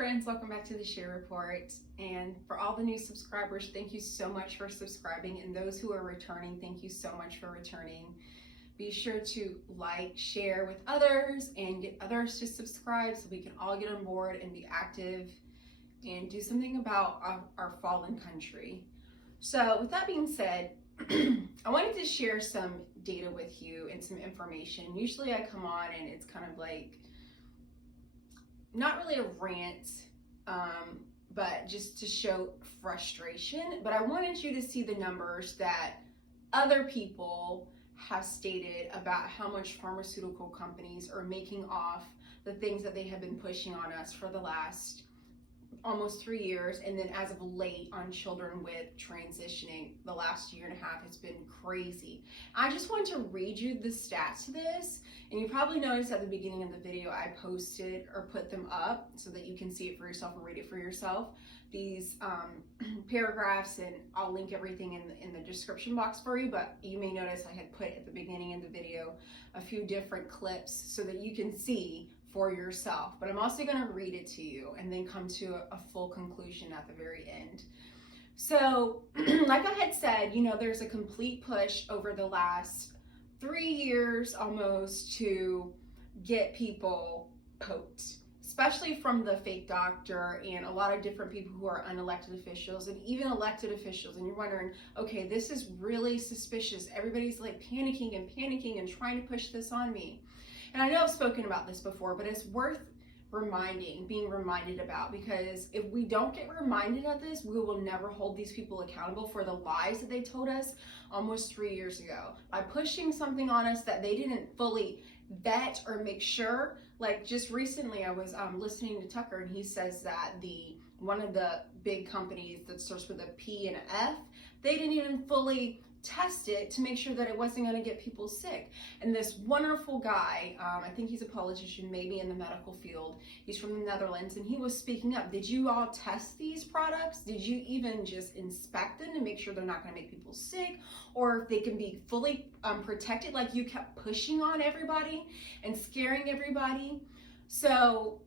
friends, welcome back to the Shae Report. And for all the new subscribers, thank you so much for subscribing. And those who are returning, thank you so much for returning. Be sure to like, share with others, and get others to subscribe so we can all get on board and be active and do something about our fallen country. So with that being said, I wanted to share some data with you and some information. Usually I come on and it's kind of like, not really a rant, but just to show frustration. But I wanted you to see the numbers that other people have stated about how much pharmaceutical companies are making off the things that they have been pushing on us for the last almost 3 years, and then as of late on children with transitioning. The last year and a half has been crazy. I just want to read you the stats to this, and you probably noticed at the beginning of the video I posted or put them up so that you can see it for yourself and read it for yourself. These paragraphs, and I'll link everything in the description box for you, but you may notice I had put at the beginning of the video a few different clips so that you can see for yourself. But I'm also going to read it to you and then come to a full conclusion at the very end. So like I had said, you know, there's a complete push over the last 3 years almost to get people poked, especially from the fake doctor and a lot of different people who are unelected officials and even elected officials. And you're wondering, okay, this is really suspicious. Everybody's like panicking and trying to push this on me. And I know I've spoken about this before, but it's worth being reminded about, because if we don't get reminded of this, we will never hold these people accountable for the lies that they told us almost 3 years ago by pushing something on us that they didn't fully vet or make sure. Like just recently I was listening to Tucker, and he says that one of the big companies that starts with a P and an F, they didn't even fully test it to make sure that it wasn't going to get people sick. And this wonderful guy, I think he's a politician, maybe in the medical field, he's from the Netherlands, and he was speaking up. Did you all test these products? Did you even just inspect them to make sure they're not going to make people sick, or if they can be fully protected, like you kept pushing on everybody and scaring everybody? So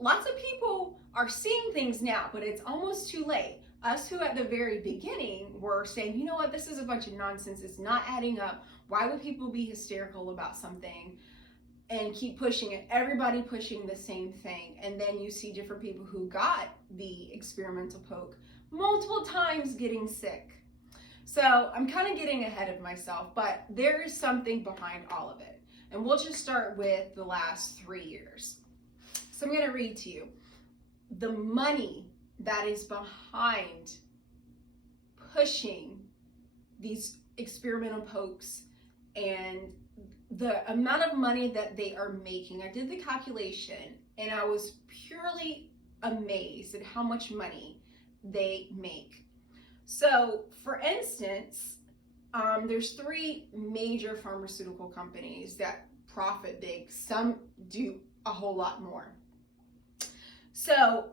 lots of people are seeing things now, but it's almost too late. Us who at the very beginning were saying, you know what, this is a bunch of nonsense, it's not adding up. Why would people be hysterical about something and keep pushing it? Everybody pushing the same thing. And then you see different people who got the experimental poke multiple times getting sick. So I'm kind of getting ahead of myself, but there is something behind all of it. And we'll just start with the last 3 years. So I'm going to read to you the money that is behind pushing these experimental pokes and the amount of money that they are making. I did the calculation and I was purely amazed at how much money they make. So for instance, there's 3 major pharmaceutical companies that profit big. Some do a whole lot more. So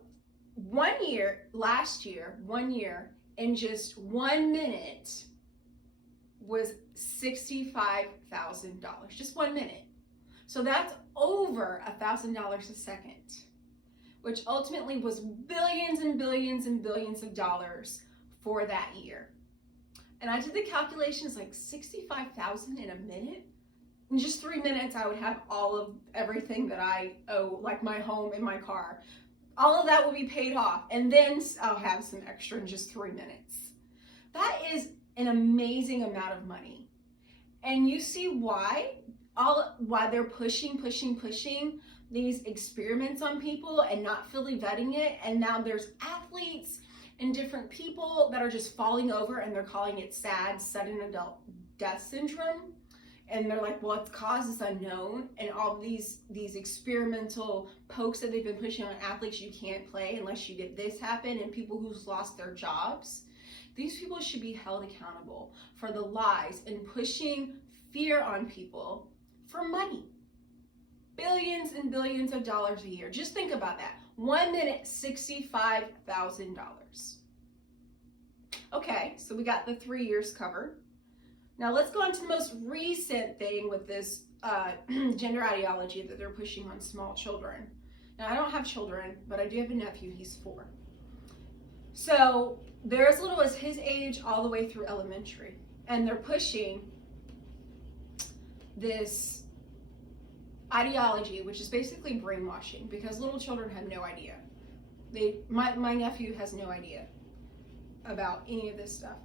last year, 1 year, in just 1 minute was $65,000, just 1 minute. So that's over $1,000 a second, which ultimately was billions and billions and billions of dollars for that year. And I did the calculations, like 65,000 in a minute. In just 3 minutes, I would have all of everything that I owe, like my home and my car. All of that will be paid off, and then I'll have some extra in just 3 minutes. That is an amazing amount of money. And you see why they're pushing these experiments on people and not fully vetting it. And now there's athletes and different people that are just falling over, and they're calling it SAD, sudden adult death syndrome. And they're like, well, its cause is unknown. And all these experimental pokes that they've been pushing on athletes, you can't play unless you get this happen, and people who's lost their jobs. These people should be held accountable for the lies and pushing fear on people for money. Billions and billions of dollars a year. Just think about that. 1 minute, $65,000. Okay, so we got the 3 years covered. Now let's go on to the most recent thing with this gender ideology that they're pushing on small children. Now, I don't have children, but I do have a nephew. He's 4. So they're as little as his age all the way through elementary. And they're pushing this ideology, which is basically brainwashing, because little children have no idea. My nephew has no idea about any of this stuff.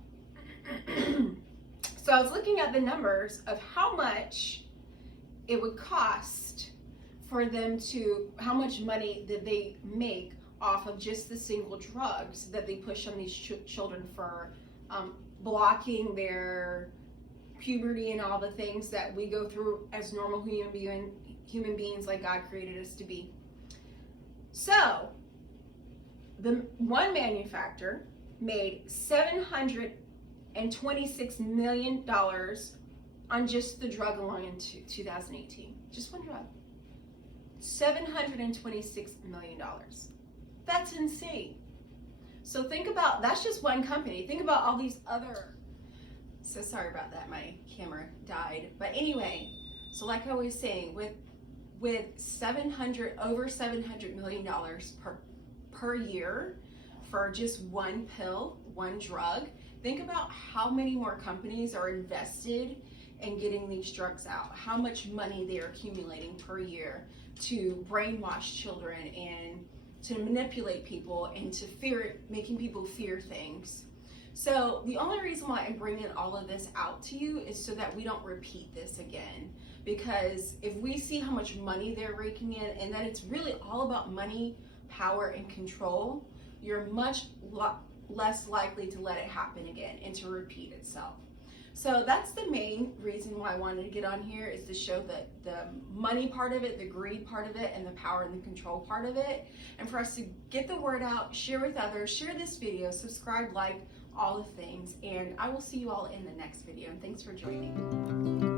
So I was looking at the numbers of how much it would cost for them to, how much money that they make off of just the single drugs that they push on these children for blocking their puberty and all the things that we go through as normal human beings like God created us to be. So the one manufacturer made $726 million on just the drug alone in 2018. Just one drug. $726 million. That's insane. So think about, that's just one company. Think about all these other, so sorry about that, my camera died. But anyway, so like I was saying, with over $700 million per year for just one pill, one drug, think about how many more companies are invested in getting these drugs out, how much money they're accumulating per year to brainwash children and to manipulate people and to making people fear things. So the only reason why I'm bringing all of this out to you is so that we don't repeat this again. Because if we see how much money they're raking in, and that it's really all about money, power, and control, you're much less likely to let it happen again and to repeat itself. So that's the main reason why I wanted to get on here, is to show the money part of it, the greed part of it, and the power and the control part of it. And for us to get the word out, share with others, share this video, subscribe, like, all the things. And I will see you all in the next video. And thanks for joining.